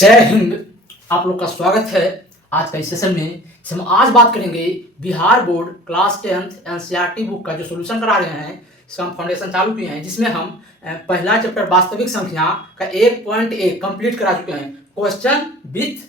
जय हिंद। आप लोग का स्वागत है आज का इस सेशन में। हम आज बात करेंगे Bihar board class 10th NCERT book का जो सोल्यूशन करा रहे हैं, इसका हम फाउंडेशन चालू किए हैं, जिसमें हम पहला चैप्टर वास्तविक संख्या का 1.1 कंप्लीट करा चुके हैं। क्वेश्चन विथ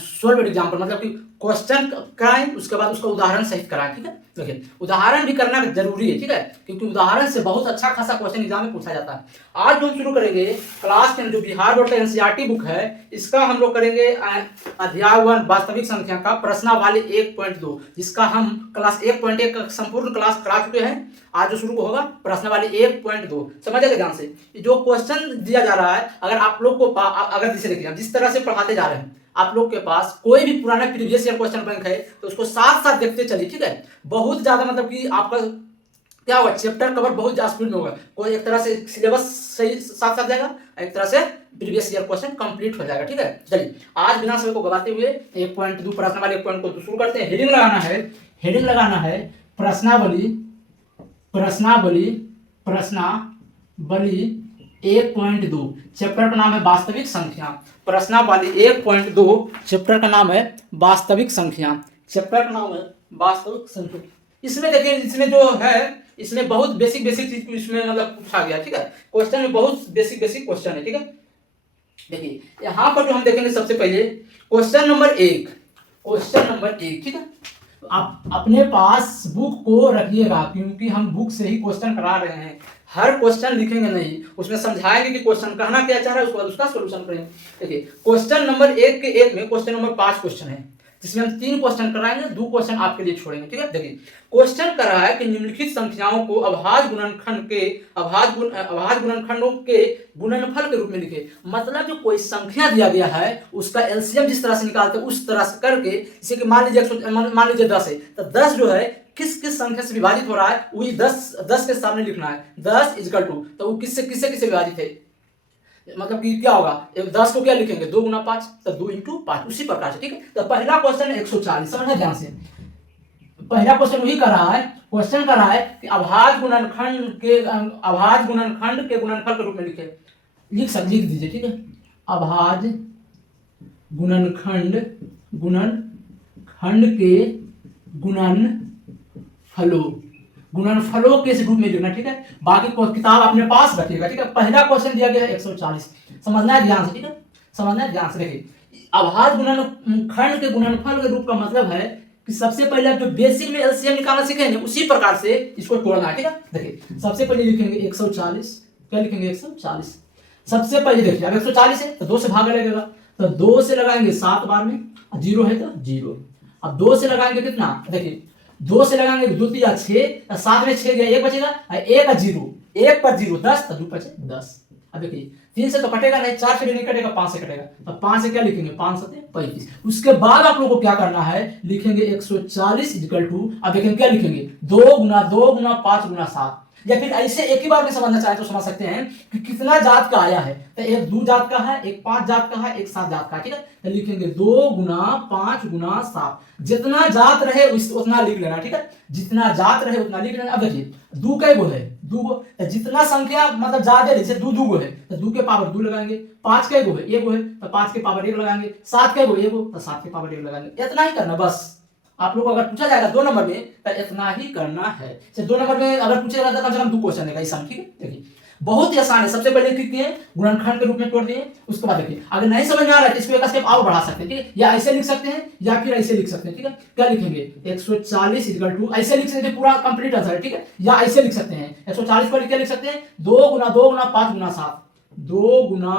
सोल्व एग्जाम्पल, मतलब कि क्वेश्चन कराएं, उसके बाद उसका उदाहरण सहित कराएं। ठीक है, देखिए उदाहरण भी करना जरूरी है, ठीक है, क्योंकि उदाहरण से बहुत अच्छा खासा क्वेश्चन एग्जाम में पूछा जाता है। आज जो हम शुरू करेंगे क्लास 10 जो बिहार बोर्ड का एनसीईआरटी बुक है, इसका हम लोग करेंगे अध्याय 1 वास्तविक संख्या का प्रश्नावली 1.2, जिसका हम क्लास 1.1 का संपूर्ण क्लास करा चुके हैं। आज जो शुरू होगा प्रश्नावली 1.2, समझेगा ध्यान से। जो क्वेश्चन दिया जा रहा है, अगर आप लोग को अगर जिसे देखिए जिस तरह से पढ़ाते जा रहे हैं, आप लोग के पास कोई भी पुराना प्रीवियस ईयर क्वेश्चन बैंक है तो उसको साथ साथ देखते चलिए। ठीक है, बहुत ज्यादा मतलब कि आपका क्या होगा, चैप्टर कवर बहुत ज्यादा स्पीड में होगा। कोई एक तरह से सिलेबस सही साथ साथ जाएगा, एक तरह से प्रीवियस ईयर क्वेश्चन कंप्लीट हो जाएगा। ठीक है, चलिए आज बिना समय को गवाते हुए 1.2 प्रश्नावली 1.2 को शुरू करते हैं। हेडिंग लगाना है प्रश्नावली 1.2। चैप्टर का नाम है वास्तविक संख्या। प्रश्नावली 1.2 चैप्टर का नाम है वास्तविक संख्या। इसमें देखिए, इसमें जो है इसमें बहुत बेसिक चीज इसमें मतलब पूछा गया। ठीक है, क्वेश्चन में बहुत बेसिक क्वेश्चन है। ठीक है, देखिए यहाँ पर जो हम देखेंगे सबसे पहले क्वेश्चन नंबर 1। ठीक है, आप अपने पास बुक को रखिएगा, क्योंकि हम बुक से ही क्वेश्चन करा रहे हैं। हर क्वेश्चन लिखेंगे नहीं, उसमें समझाएंगे कि क्वेश्चन कहना क्या चाह रहा है, उसके बाद उसका सॉल्यूशन करेंगे। देखिए क्वेश्चन नंबर 1 के 1 में क्वेश्चन नंबर 5 क्वेश्चन है, जिसमें हम 3 क्वेश्चन कराएंगे, 2 क्वेश्चन आपके लिए छोड़ेंगे। ठीक है, देखिए क्वेश्चन कर रहा है कि निम्नलिखित संख्याओं को अभाज्य गुणनखंडों के गुणनफल के रूप में लिखे। मतलब जो कोई संख्या दिया गया है उसका एलसीएम जिस तरह से निकालते हैं उस तरह से करके, जैसे कि मान लीजिए 10 है, तो 10 जो है किस संख्या से विभाजित हो रहा है, वही 10 के सामने लिखना है। 10 इक्वल टू, तो वो किससे विभाजित है, मतलब कि क्या होगा, 10 को क्या लिखेंगे, 2 गुना 5, तो 2 इंटू 5, उसी प्रकार से। ठीक है, तो पहला क्वेश्चन है 140, समझना ध्यान से। पहला क्वेश्चन वही कर रहा है, क्वेश्चन कर रहा है कि अभाज्य गुणनखंड के गुणनफल के रूप में लिख दीजिए। ठीक है, अभाज्य गुणनखंड के गुणनफलों के रूप में लिखना। ठीक है, बाकी किताब अपने पास रखिएगा। ठीक है, पहला क्वेश्चन दिया गया है 140, समझना है ध्यान से। ठीक है, समझना है ध्यान से। देखिए अभाज्य गुणनखंड के गुणनफल के रूप का मतलब है कि सबसे पहले आप जो बेसिक में एलसीएम निकालना सीखेंगे उसी प्रकार से इसको तोड़ना है। ठीक है, देखिए सबसे पहले लिखेंगे 140, क्या लिखेंगे 140। सबसे पहले देखिए अब 140 है तो 2 से भागा लगेगा, तो 2 से लगाएंगे 7 बार में, 0 है तो 0। अब 2 से लगाएंगे कितना, देखिए 2 से लगाएंगे 2 3 6, 7 में 6 गया, 1 बचेगा, 1 का 0, 1 पर 0 10, तो 2 बचे 10। अब देखिए 3 से तो कटेगा नहीं, 4 से भी नहीं कटेगा, 5 से कटेगा, तो 5 से क्या लिखेंगे, 5 7 35। उसके बाद आप लोगों को क्या करना है, लिखेंगे 140 इक्वल टू, अब देखेंगे क्या लिखेंगे, 2 गुना 5 गुना 7। या फिर ऐसे एक ही बार में समझना चाहे तो समझ सकते हैं कि कितना जात का आया है, तो एक 2 जात का है, एक 5 जात का है, एक 7 जात का। ठीक है, तो लिखेंगे 2 गुना 5 गुना 7, जितना जात रहे उतना लिख लेना। ठीक है, जितना जात रहे उतना लिख लेना। अब देखिए 2 कै गो है, 2 गो, तो जितना संख्या मतलब ज्यादा जैसे 2 गो है तो 2 के पावर 2 लगाएंगे, 5 कै गो है, 1 गो है तो 5 के पावर 1 लगाएंगे, 7 कै गो 1 गो तो 7 के पावर 1 लगाएंगे। इतना ही करना बस। आप लोग को अगर पूछा जाएगा 2 नंबर में तो इतना ही करना है। 2 नंबर में अगर पूछा जाएगा तो कम से कम 2 क्वेश्चन देगा इस। ठीक है, देखिए बहुत ही आसान है। सबसे पहले लिख दिए, गुणनखंड के रूप में तोड़ दिए। उसके बाद देखिए अगर नहीं समझ में आ रहा है तो इसको एक स्टेप और बढ़ा सकते हैं। ठीक है, या ऐसे लिख सकते हैं या फिर ऐसे लिख सकते हैं। ठीक है, क्या लिखेंगे 140 इक्वल टू, ऐसे लिख सकते हैं पूरा कंप्लीट आंसर है। ठीक है, या ऐसे लिख सकते हैं 140 को क्या लिख सकते हैं, 2 गुना 5 गुना 7, 2 गुना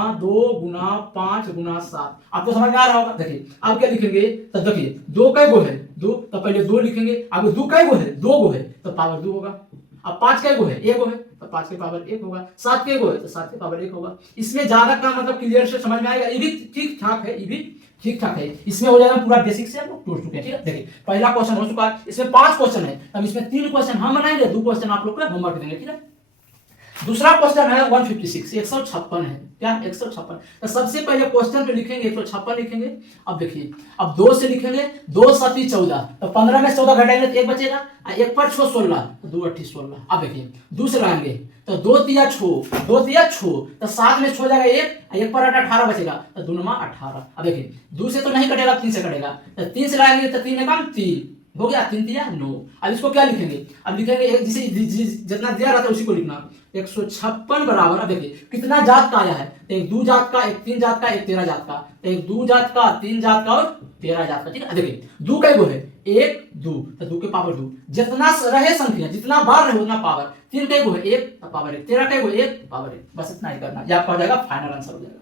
5 गुना 7। आपको समझ में आ रहा होगा। देखिए अब क्या लिखेंगे, तो देखिए 2 कै गो है, 2, तो पहले 2 लिखेंगे। अब 2 कै गो है, 2 गो है तो पावर 2 होगा। अब 5 कै गो है, 1 गो है तो 5 के पावर 1 होगा। 7 के गो है तो 7 के पावर 1 होगा। इसमें ज्यादा का मतलब क्लियर से समझ में आएगा, ये भी ठीक ठाक है, ये भी ठीक ठाक है। इसमें हो जाएगा पूरा बेसिक से हम लोग तोड़ चुके हैं। ठीक है, देखिए पहला क्वेश्चन हो चुका है, इसमें 5 क्वेश्चन है। अब इसमें 3 क्वेश्चन हम बनाएंगे, 2 क्वेश्चन आप लोग को होमवर्क देंगे। ठीक है, दूसरा क्वेश्चन है 156, 156 है क्या, 156। तो सबसे पहले क्वेश्चन पे लिखेंगे 156 लिखेंगे। अब देखिए, अब 2 से लिखेंगे, 2 7 14, तो 15 में 14 घटाएंगे तो 1 बचेगा, 1 पर 6 16, तो 2 8 16। अब देखिए 2 से लगाएंगे तो 2 तिया 6, 2 तिया 6, तो 7 में 6 जाएगा 1, 1 पर 8 18 बचेगा, तो 2 9 18। अब देखिए 2 से तो नहीं कटेगा, 3 से कटेगा, तो 3 से लगाएंगे तो 3 एकम 3 हो गया, 3 तिया 9। अब इसको क्या लिखेंगे, अब लिखेंगे जिसे जितना दिया रहता है उसी को लिखना, 156 बराबर। अब देखिए कितना जात का आया है, तो एक 2 जात का, एक 3 जात का, एक 13 जात का, तो एक 2 जात का, 3 जात का और 13 जात का, ठीक है। देखिए 2 का वो है 1 2, तो 2 के पावर 2, जितना रहे संख्या, जितना बार रहे उतना पावर, 3 का वो है 1 पावर 1, 13 का वो 1 पावर 1, बस इतना ही करना, ये आपका हो जाएगा फाइनल आंसर हो जाएगा।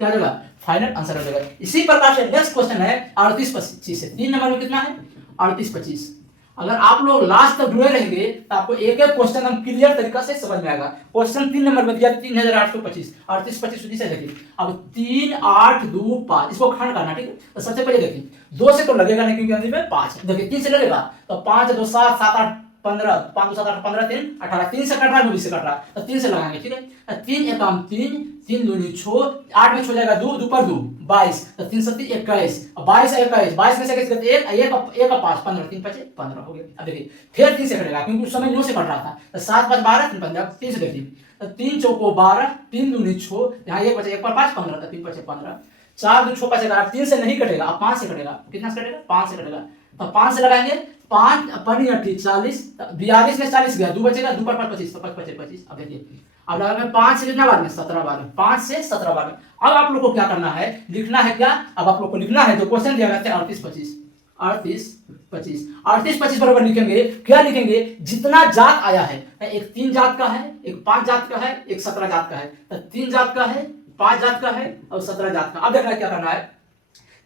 क्या हो जाएगा, फाइनल आंसर हो जाएगा। इसी प्रकार से नेक्स्ट क्वेश्चन है 38 25 से, 3 नंबर में कितना है 38 25। अगर आप लोग लास्ट तक जुड़े रहेंगे तो आपको एक एक क्वेश्चन हम क्लियर तरीका से समझ में आएगा। क्वेश्चन 3 नंबर में दिया 3825, 38 25 से देखिए, अब 3 8 2 5 इसको खंड करना, ठीक है। तो सबसे पहले देखिए 2 से तो लगेगा नहीं क्योंकि अंदर में 5 है, देखिए 3 से लगेगा तो 5 2 7 7 8 15, 5 2 7 8 15 3 18, 3 से कट रहा है 2 से कट रहा है, तो 3 से लगाएंगे, ठीक है। 3 एकम 3, 3 दूनी 6, 8 में 6 जाएगा 2, 2 पर 2 22, तो 3 7 21, 22 21, 22 में से कैसे करते 1 1 का 5 15, 3 5 15 हो गया। अब देखिए फिर 3 से कटेगा क्योंकि उस समय 9 से कट रहा था, तो 7 5 12 3 15, 3 से देखिए तो 3 चौको 12, 3 दूनी 6, यहाँ 1 बचे 1 पर 5 15, तो 3 5 15, 4 2 6 5 3 से नहीं कटेगा, अब 5 से कटेगा, कितना से कटेगा 5 से कटेगा, तो 5 से लगाएंगे, 5 अपनी 40, 42 में 40 गया, 2 बचेगा, 2 पर 25, तो 5 5 25। अब देखिए अब लगाएंगे 5 से कितना बार में 17 बार में, 5 से 17 बार में। अब आप लोग को क्या करना है, लिखना है क्या, अब आप लोग को लिखना है जो क्वेश्चन दिया गया था 38 25, 38 25, 38 25 बराबर लिखेंगे, क्या लिखेंगे, जितना जात आया है, एक 3 जात का है, एक 5 जात का है, एक 17 जात का है, तो 3 जात का है, 5 जात का है और 17 जात का। अब देखना है क्या करना है,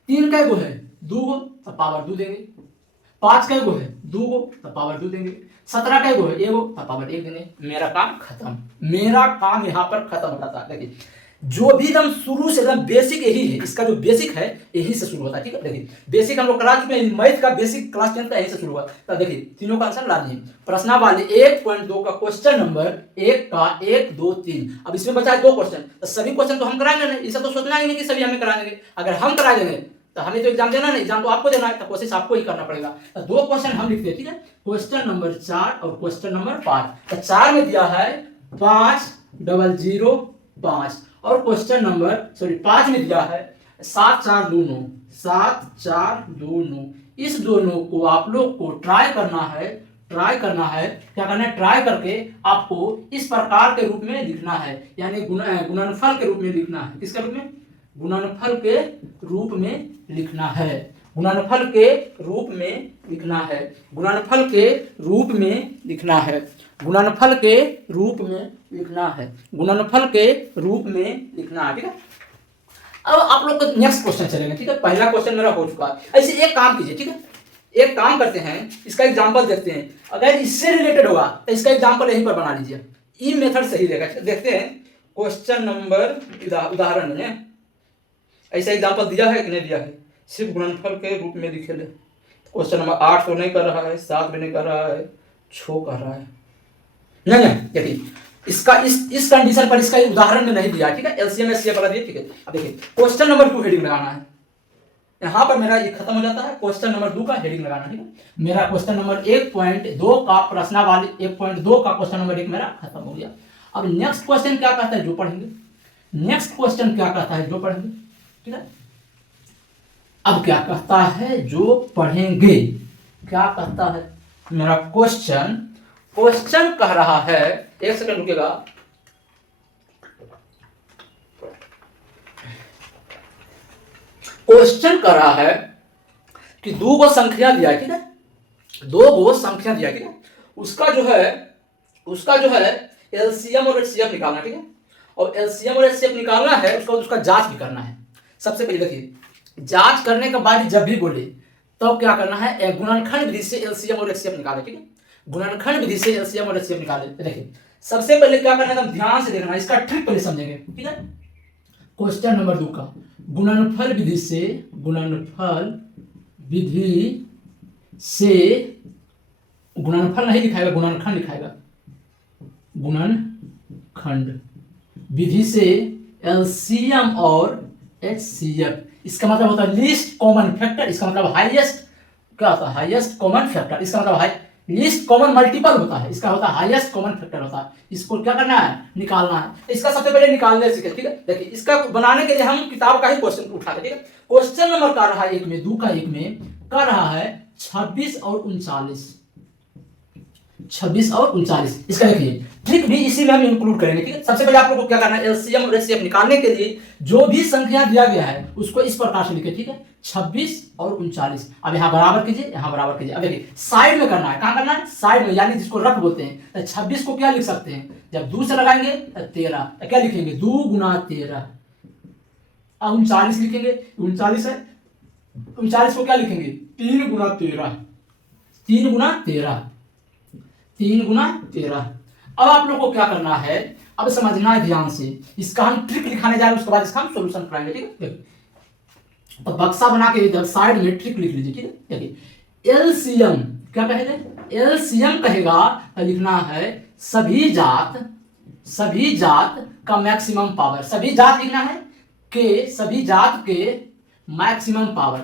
3 का वो है 2 गो, तो पावर 2 देंगे, 5 का वो है 2 गो, तो पावर 2 देंगे, 17 का वो है 1 गो, तो पावर 1 देंगे, मेरा काम खत्म, मेरा काम यहाँ पर खत्म हो जाता है। देखिए जो भी एकदम शुरू से एकदम बेसिक यही है, इसका जो बेसिक है यही से शुरू होता है, ठीक है। देखिए बेसिक हम लोग क्लास में मैथ का बेसिक क्लास 10 का यही से शुरू हुआ, तो देखिए तीनों का आंसर लाजिए। प्रश्नावली 1.2 का क्वेश्चन नंबर 1 का 1 2 3। अब इसमें बचा है 2 क्वेश्चन, तो सभी क्वेश्चन तो हम कराएंगे नहीं, इसे तो सोचना ही नहीं कि सभी हमें कराएंगे, अगर हम करा देंगे तो हमें तो एग्जाम देना नहीं, एग्जाम तो आपको देना है, तो कोशिश आपको ही करना पड़ेगा। तो 2 क्वेश्चन हम लिखते हैं, ठीक है, क्वेश्चन नंबर 4 और क्वेश्चन नंबर 5। तो 4 में दिया है 5 और क्वेश्चन नंबर 5 में दिया है 7 4 2 9, 7 4 2 9। इस दोनों को आप लोग को ट्राई करना है, क्या करना है, ट्राई करके आपको इस प्रकार के रूप में लिखना है, यानी गुणनफल के रूप में लिखना है। किसके रूप में, गुणनफल के रूप में लिखना है, गुणनफल के रूप में लिखना है, गुणनफल के रूप में लिखना है, गुणनफल के रूप में लिखना है, गुणनफल के रूप में लिखना है, ठीक है। अब आप लोग का नेक्स्ट क्वेश्चन चलेंगे, ठीक है। पहला क्वेश्चन मेरा हो चुका है। ऐसे एक काम कीजिए, ठीक है, एक काम करते हैं, इसका एग्जांपल देखते हैं, अगर इससे रिलेटेड होगा तो इसका एग्जांपल यहीं पर बना लीजिए, ई मेथड सही रहेगा। देखते हैं क्वेश्चन नंबर उदाहरण में ऐसा एग्जांपल दिया है कि नहीं दिया है, सिर्फ गुणनफल के रूप में लिखे ले। क्वेश्चन नंबर 8 तो नहीं कर रहा है, 7 भी नहीं कर रहा है, 6 कर रहा है, नहीं देखिए इसका इस कंडीशन पर इसका उदाहरण में नहीं दिया, ठीक है, एलसीएम एससीएफ वाला दिया, ठीक है। अब देखिए क्वेश्चन नंबर 2 हेडिंग लगाना है, यहां पर मेरा ये खत्म हो जाता है, क्वेश्चन नंबर 2 का हेडिंग लगाना, ठीक है। मेरा क्वेश्चन नंबर 1.2 का प्रश्नावली 1.2 का क्वेश्चन नंबर 1 मेरा खत्म हो गया। अब नेक्स्ट क्वेश्चन क्या कहता है जो पढ़ेंगे, नेक्स्ट क्वेश्चन क्या कहता है जो पढ़ेंगे, ठीक है। अब क्या कहता है जो पढ़ेंगे, क्या कहता है मेरा क्वेश्चन कह रहा है, एक सेकंड रुकेगा, क्वेश्चन कर रहा है कि 2 गो संख्या दिया है, ठीक है, 2 गो संख्या दिया, ठीक है, उसका जो है एलसीएम और एचसीएफ निकालना, ठीक है, और एलसीएम और एचसीएफ निकालना है, उसका जांच भी करना है। सबसे पहले देखिए जांच करने के बाद जब भी बोले तो क्या करना है, गुणनखंड विधि से एलसीएम और एचसीएफ निकाले, ठीक है, गुणनखंड विधि से एलसीएम और एचसीएफ निकाले। देखिए सबसे पहले क्या करना है, एकदम ध्यान से देखना, इसका ट्रिक पहले समझेंगे, ठीक है। क्वेश्चन नंबर 2 का गुणनफल विधि से, गुणनफल नहीं लिखाएगा, गुणनखंड लिखाएगा, गुणनखंड खंड विधि से एलसीएम और एचसीएफ, इसका मतलब होता है लीस्ट कॉमन फैक्टर, इसका मतलब हाईएस्ट क्या होता है, हाईएस्ट कॉमन फैक्टर, इसका मतलब हाई लीस्ट कॉमन मल्टीपल होता है, इसका होता है हाईएस्ट कॉमन फैक्टर होता है। इसको क्या करना है, निकालना है। इसका सबसे पहले निकालने सीखे, ठीक है। देखिए इसका बनाने के लिए हम किताब का ही क्वेश्चन उठाते, ठीक है। क्वेश्चन नंबर कर रहा है 1 में 2 का 1 में कर रहा है 26 और 39, 26 और 39। इसका देखिए ट्रिक भी इसी में हम इंक्लूड करेंगे, ठीक है। सबसे पहले आप लोगों को क्या करना है, एलसीएम और एचसीएफ निकालने के लिए जो भी संख्या दिया गया है उसको इस प्रकार से लिखे, ठीक है। 26 और 39। अब यहाँ बराबर कीजिए, यहाँ बराबर कीजिए। अब देखिए साइड में करना है, कहाँ करना है, साइड में, यानी जिसको रफ बोलते हैं। तो 26 को क्या लिख सकते हैं, जब 2 से लगाएंगे तो 13, तो क्या लिखेंगे 2 गुना 13। अब 39 लिखेंगे, 39 है, 39 को क्या लिखेंगे 3 गुना 13, 3 गुना 13, 3 गुना 13। अब आप लोगों को क्या करना है, अब समझना है ध्यान से। इसका हम ट्रिक लिखाने जा रहे हैं, उसके बाद इसका हम सॉल्यूशन कराएंगे, ठीक है। तो बक्सा बना के इधर साइड में ट्रिक लिख लीजिए, ठीक है। देखिए एलसीएम क्या कहेगा, एलसीएम कहेगा तो लिखना है सभी जात का मैक्सिमम पावर, सभी जात लिखना है के सभी जात के मैक्सिमम पावर,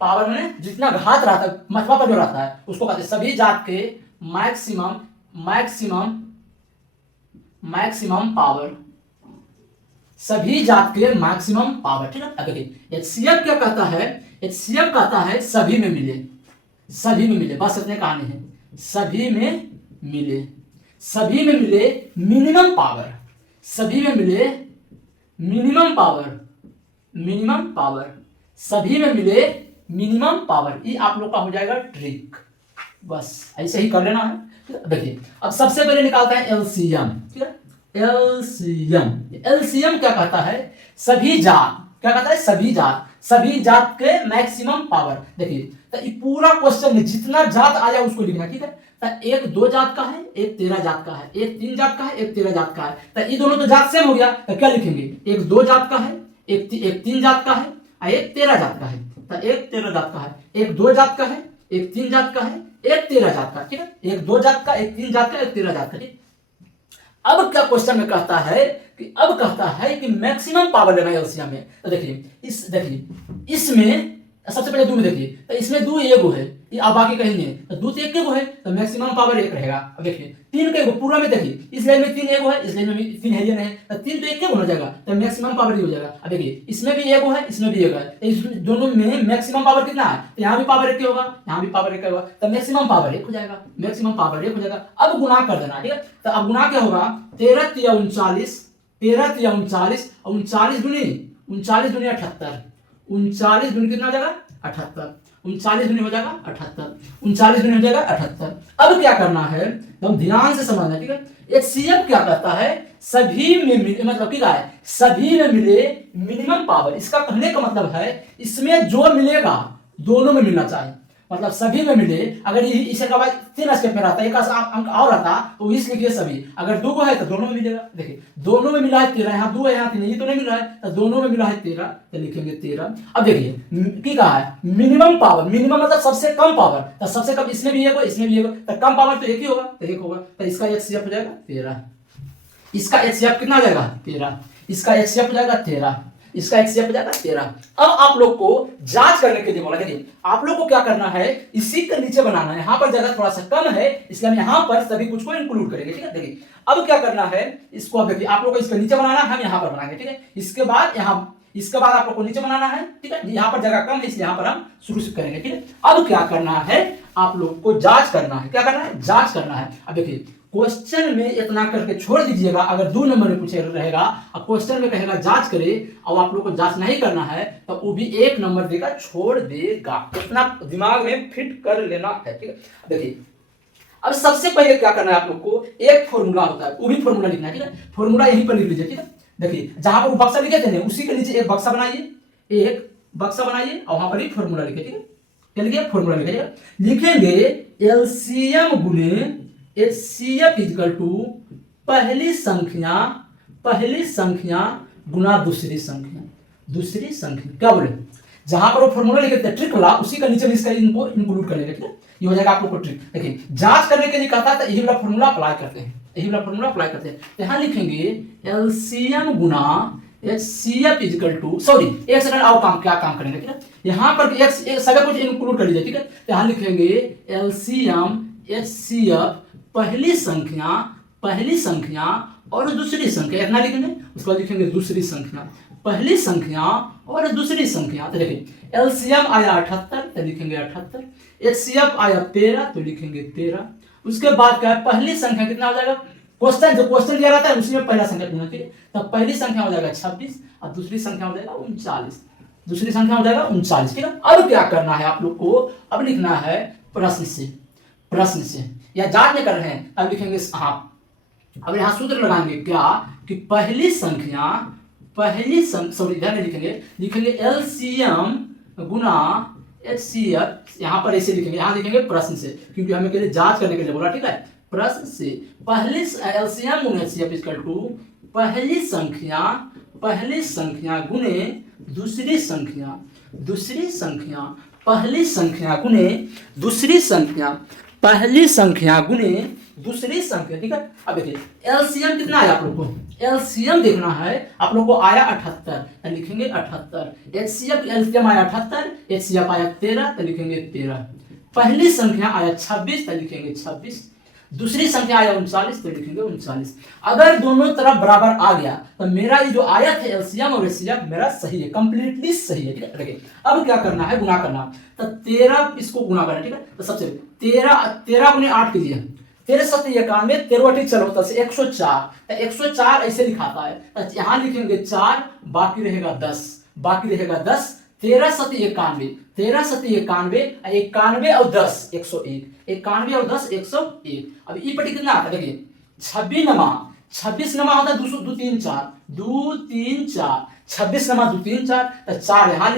पावर में जितना घात रहता है, मतवा पर जो रहता है उसको कहते हैं सभी जात के मैक्सिमम पावर, सभी जात के मैक्सिमम पावर, ठीक है। अब देखिए एचसीएफ क्या कहता है, एचसीएफ कहता है सभी में मिले, सभी में मिले, बस इतने कहानी है, सभी में मिले, सभी में मिले मिनिमम पावर, सभी में मिले मिनिमम पावर, मिनिमम पावर, सभी में मिले मिनिमम पावर। ये आप लोग का हो जाएगा ट्रिक, बस ऐसे ही कर लेना है। देखिए अब सबसे पहले निकालता है एलसीएम, ठीक है। एलसीएम, एलसीएम क्या कहता है, सभी जात, क्या कहता है सभी जात के मैक्सिमम पावर। देखिए तो ये पूरा क्वेश्चन में जितना जात आया उसको लिखना, ठीक है। तो एक 2 जात का है, एक 13 जात का है, एक 3 जात का है, एक 13 जात का है। तो ये दोनों तो जात सेम हो गया, तो क्या लिखेंगे, एक 2 जात का है, एक 3 जात का है, एक 13 जात का है। तो एक 13 जात का है, एक 2 जात का है, एक 3 जात का है, एक 13 जात का, ठीक है। एक 2 जात का, एक 3 जात का, एक 13 जात का, ठीक। अब क्या क्वेश्चन में कहता है कि अब कहता है कि मैक्सिमम पावर लेना है एलसीएम में। तो देखिए इसमें सबसे पहले 2 में देखिए, तो इसमें 2 एगो है, ये आप बाकी कहेंगे तो 2 तो एक एगो है, तो मैक्सिमम पावर 1 रहेगा। अब देखिए 3 का एगो पूरा में देखिए, इस लाइन में 3 एगो है, इस लाइन में भी 3 है, ये नहीं तो 3 तो एक एगो हो जाएगा, तो मैक्सिमम पावर ये हो जाएगा। अब देखिए इसमें भी एगो है, इसमें भी एगो है, तो इस दोनों में मैक्सिमम पावर कितना है, तो यहाँ भी पावर 1 होगा, यहाँ भी पावर 1 होगा, तो मैक्सिमम पावर 1 हो जाएगा, मैक्सिमम पावर 1 हो जाएगा। अब गुना कर देना, ठीक है। तो अब गुना क्या होगा, 13 तिया 39, 13 तिया 39, और 39 दूनी 39 दूनी 78, 39 दूनी कितना हो जाएगा 78, 39 दूनी हो जाएगा 78, 39 दूनी हो जाएगा 78। अब क्या करना है, हम ध्यान से समझना, ठीक है। एचसीएफ क्या कहता है, सभी में मिले, मतलब क्या है, सभी में मिले मिनिमम पावर। इसका कहने का मतलब है इसमें जो मिलेगा दोनों में मिलना चाहिए, मतलब सभी में मिले। अगर इसे का 3 स्टेप में रहता है, एक अंक और रहता तो इस लिखिए सभी, अगर 2 को है तो दोनों में मिलेगा। देखिए दोनों में मिला है 13, यहाँ 2 है, यहाँ 3 है, ये तो नहीं मिला है, तो दोनों में मिला है 13, तो लिखेंगे 13। अब देखिए की कहा है मिनिमम पावर, मिनिमम मतलब सबसे कम पावर, तो सबसे कम इसमें भी 1 इसमें भी 1, तो कम पावर तो 1 ही होगा, तो 1 होगा, तो इसका एचसीएफ हो जाएगा 13। इसका एचसीएफ कितना हो जाएगा 13, इसका एचसीएफ हो जाएगा 13, इसका एचसीएफ हो जाएगा 13। अब आप लोग को जांच करने के लिए बोला, देखिए आप लोग को क्या करना है, इसी के नीचे बनाना है, यहाँ पर जगह थोड़ा सा कम है इसलिए हम यहाँ पर सभी कुछ को इंक्लूड करेंगे, ठीक है। देखिए अब क्या करना है, इसको अब देखिए आप लोग को इसके नीचे बनाना है, हम यहाँ पर बनाएंगे, ठीक है। इसके बाद आप लोग को नीचे बनाना है, ठीक है। यहाँ पर जगह कम है इसलिए यहाँ पर हम शुरू से करेंगे, ठीक है। अब क्या करना है, आप लोग को जांच करना है, क्या करना है, जांच करना है। अब देखिए क्वेश्चन में इतना करके छोड़ दीजिएगा, अगर 2 नंबर में पूछे रहेगा और क्वेश्चन में कहेगा जांच करे और आप लोग को जांच नहीं करना है तो वो भी 1 नंबर देगा, छोड़ देगा। इतना दिमाग में फिट कर लेना है, ठीक है। देखिए अब सबसे पहले क्या करना है, आप लोग को एक फॉर्मूला होता है, वो भी फॉर्मूला लिखना है, ठीक है। फॉर्मूला यहीं पर लिख लीजिए, ठीक है। देखिए जहां पर बक्सा लिखे थे उसी के नीचे एक बक्सा बनाइए, एक बक्सा बनाइए और वहां पर ही फॉर्मूला लिखिए, ठीक है। क्या लिखिए, फॉर्मूला लिखिए, लिखेंगे एलसीएम गुने एचसीएफ इक्वल टू पहली संख्या गुना दूसरी संख्या। क्या बोले, जहां पर वो फॉर्मूला लिखे थे ट्रिक वाला, उसी का नीचे इसका इनको इंक्लूड कर लेंगे, ठीक है। ये हो जाएगा आप लोग को ट्रिक। देखिए जांच करने के लिए कहता है तो यही वाला फॉर्मूला अप्लाई करते हैं, यही वाला फॉर्मूला अप्लाई करते हैं। तो यहाँ लिखेंगे एलसीएम गुना HCF इजिकल टू, सॉरी एक सेकंड आओ, काम क्या काम करेंगे, ठीक है। यहाँ पर एक सभी कुछ इंक्लूड कर लीजिए, ठीक है। तो यहाँ लिखेंगे एलसीएम HCF पहली संख्या और दूसरी संख्या, इतना लिखेंगे। उसके बाद लिखेंगे दूसरी संख्या, पहली संख्या और दूसरी संख्या। तो देखिए एलसीएम आया 78, तो लिखेंगे 78। HCF आया 13, तो लिखेंगे 13। उसके बाद क्या है, पहली संख्या कितना हो जाएगा, क्वेश्चन जो क्वेश्चन दिया रहता है उसी में पहला संख्या ढूंढना, ठीक है। तो पहली संख्या हो जाएगा 26 और दूसरी संख्या हो जाएगा 39, दूसरी संख्या हो जाएगा 39, ठीक है। अब क्या करना है आप लोग को, अब लिखना है प्रश्न से या जांच में कर रहे हैं, अब लिखेंगे हाँ। अब यहाँ सूत्र लगाएंगे क्या कि पहली संख्या सॉरी ध्यान लिखेंगे एलसीएम गुना HCF, यहाँ पर ऐसे लिखेंगे, यहाँ लिखेंगे प्रश्न से, क्योंकि हमें के लिए जांच करने के लिए बोला, ठीक है। प्रश्न से पहली एलसीएम गुना HCF इक्वल टू पहली संख्या गुने दूसरी संख्या, पहली संख्या गुने दूसरी संख्या, पहली संख्या गुने दूसरी संख्या, ठीक है। अब देखिए एलसीएम कितना आया आप लोग को, एलसीएम देखना है आप लोग को, आया 78, तो लिखेंगे 78। HCF एलसीएम आया 78, HCF आया 13, तो लिखेंगे 13। पहली संख्या आया 26, तो लिखेंगे 26। दूसरी संख्या आया 39, तो लिखेंगे 39। अगर दोनों तरफ बराबर आ गया तो मेरा ये जो आया था एलसीएम और HCF मेरा सही है, कंप्लीटली सही है, ठीक है। देखिए अब क्या करना है, गुना करना, तो 13 इसको गुना करना, ठीक है। तो सबसे 13 गुने 8 कीजिए, 13 7 91, 13 चलो तो 104, तो 104 ऐसे लिखाता है। तो यहाँ लिखेंगे 4, बाकी रहेगा 10, 13 7 91, 13 7 91, 91 और 10 101, 91 और 10 101। अब ई पटी कितना आता है, देखिए 26 नमा होता है 2 3 4, 2 3 4, 26 नमा 2 3 4, तो 4 यहाँ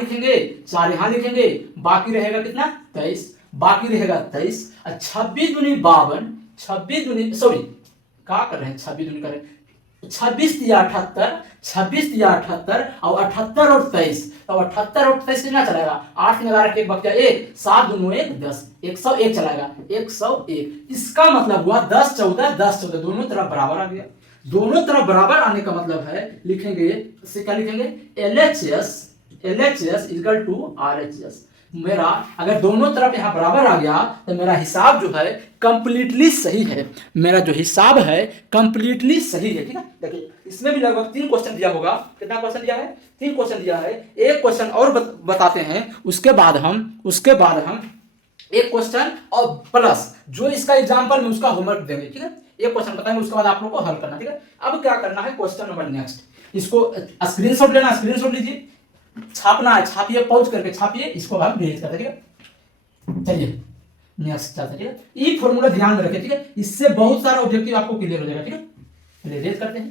लिखेंगे, बाकी रहेगा कितना 23, बाकी रहेगा 23। 26 दूनी 52, 26 दूनी सॉरी क्या कर रहे हैं, 26 दूनी कर रहे हैं, 26 दिया 78, 26 दिया 78 और 78 और 23, तो 78 और 23 कितना चलेगा, 8 में 11 के एक बचा 1, 7 दूनो 1 10, 101 चलेगा, 101। इसका मतलब हुआ 10 14 10 14 दोनों तरफ बराबर आ गया। दोनों तरफ बराबर आने का मतलब है लिखेंगे, इससे क्या लिखेंगे, LHS इक्वल टू RHS। मेरा अगर दोनों तरफ यहाँ बराबर आ गया तो मेरा हिसाब जो है कंप्लीटली सही है, मेरा जो हिसाब है कंप्लीटली सही है, ठीक है। देखिए इसमें भी लगभग 3 क्वेश्चन दिया होगा, कितना क्वेश्चन दिया है, 3 क्वेश्चन दिया है। एक क्वेश्चन और बताते हैं, उसके बाद हम एक क्वेश्चन और प्लस जो इसका एग्जाम्पल में उसका होमवर्क देंगे, ठीक है। एक क्वेश्चन बताएंगे, उसके बाद आप लोगों को हल करना, ठीक है। अब क्या करना है, क्वेश्चन नंबर नेक्स्ट, इसको स्क्रीनशॉट लेना, स्क्रीनशॉट लीजिए, छापना है, छापिए, पॉज करके छापिए, इसको हम भेज करते, ठीक है। चलिए नेक्स्ट चलते, ठीक है। ये फॉर्मूला ध्यान में रखें, ठीक है, इससे बहुत सारा ऑब्जेक्टिव आपको क्लियर हो जाएगा, ठीक है। चलिए रेज करते हैं,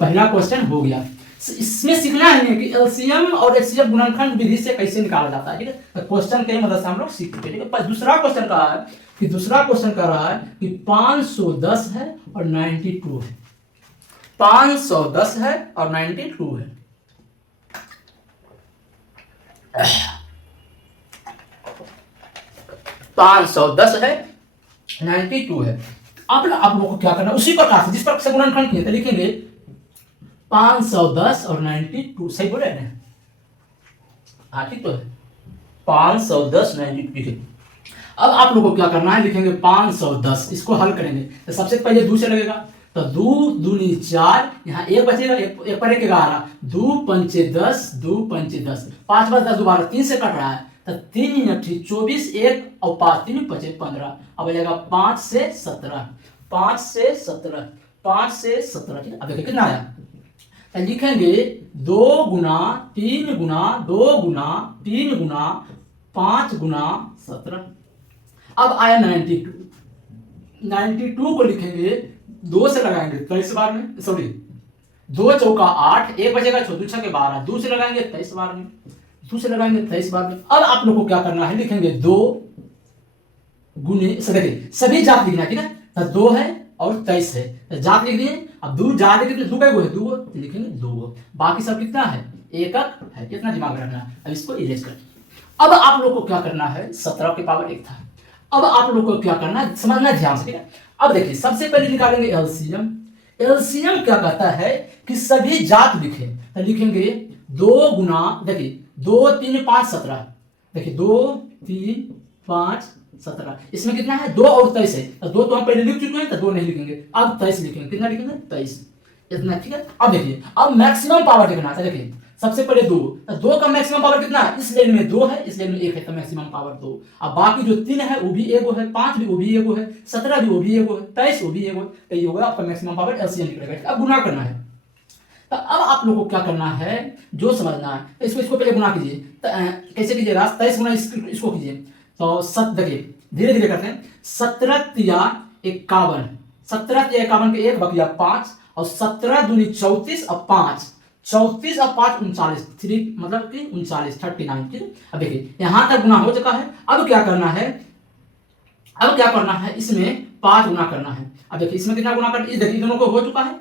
पहला क्वेश्चन हो गया। इसमें सीखना है कि एलसीएम और HCF गुणनखंड विधि से कैसे निकाला जाता है, ठीक है। तो क्वेश्चन के मदद से हम लोग सीखते हैं, ठीक है। दूसरा क्वेश्चन कह रहा है कि 510 है और 92 है, 510 है और 92 है। 510 है 92 है। अब आप लोगों को क्या करना, उसी प्रकार से जिस प्रकार से गुणनखंड किए, तो लिखेंगे 510 और 92, सही बोले ना, हाँ ठीक तो है, 510 92। अब आप लोगों को क्या करना है, लिखेंगे 510, इसको हल करेंगे तो सबसे पहले 2 से लगेगा, तो 2 दूनी 4, यहाँ 1 बचेगा, एक पर 1 11, 2 पंचे 10, 2 पंचे 10, 5 बच 10 दोबारा 3 से कट रहा है, तो 3 × 24, 1 और 5 3 5 15, अब बचेगा 5 से 17, 5 से 17, 5 से 17, ठीक है। अब देखिए कितना आया, तो लिखेंगे 2 गुना 3 गुना 2 गुना 3 गुना 5 गुना 17। अब आया 92 को लिखेंगे 2 से लगाएंगे 23 बार में, सॉरी 2 चौका 8, 1 बचेगा 2 छके 12, 2 से लगाएंगे 23 बार में, 2 से लगाएंगे 23 बार में। अब आप लोग को क्या करना है, लिखेंगे 2 गुने, देखिए सभी जात लिखना, ठीक है। तो 2 है और 23 है, तो जात लिख दिए। अब 2 जात लिखेंगे, 2 है 2, लिखेंगे 2, बाकी सब कितना है, एकक है, कितना दिमाग रखना है। अब इसको इरेज कर, अब आप लोग को क्या करना है, 17 के पावर 1 था। अब आप लोग को क्या करना है, समझना ध्यान से, ठीक है। अब देखिए सबसे पहले निकालेंगे एलसीएम। एलसीएम क्या कहता है कि सभी जात लिखें, तो लिखेंगे 2 गुना, देखिए 2 3 5 17, देखिए 2 3 5 17, इसमें कितना है 2 और 23 है, तो 2 तो हम पहले लिख चुके हैं, तो 2 नहीं लिखेंगे, अब 23 लिखेंगे। कितना लिखेंगे 23, इतना, ठीक है। अब देखिए अब मैक्सिमम पावर देखना है, देखिए सबसे पहले 2, तो 2 का मैक्सिमम पावर कितना है, इस लाइन में 2 है, इस लाइन में 1 है, तो मैक्सिमम पावर 2। अब बाकी जो 3 है वो भी एगो है, 5 भी वो भी एगो है, 17 भी वो भी एगो है, 23 वो भी एगो है, तो ये होगा आपका मैक्सिमम पावर एलसीएम निकलेगा। अब गुना करना है, तो अब आप लोगों को क्या करना है, जो समझना है, तो इसको पहले गुना कीजिए। तो कैसे कीजिएगा, 23 गुना इसको कीजिए, तो देखिए धीरे धीरे करते हैं। 17 या 51, 17 या 51 के 1 बकिया 5, और 17 दूनी 34 और 5, 34 और 5 39, 3 मतलब कि 39 39, ठीक है। अब देखिए यहां तक गुना हो चुका है। अब क्या करना है, अब क्या करना है, इसमें 5 गुना करना है। अब देखिए इसमें कितना गुना करना है, देखिए दोनों को हो चुका है,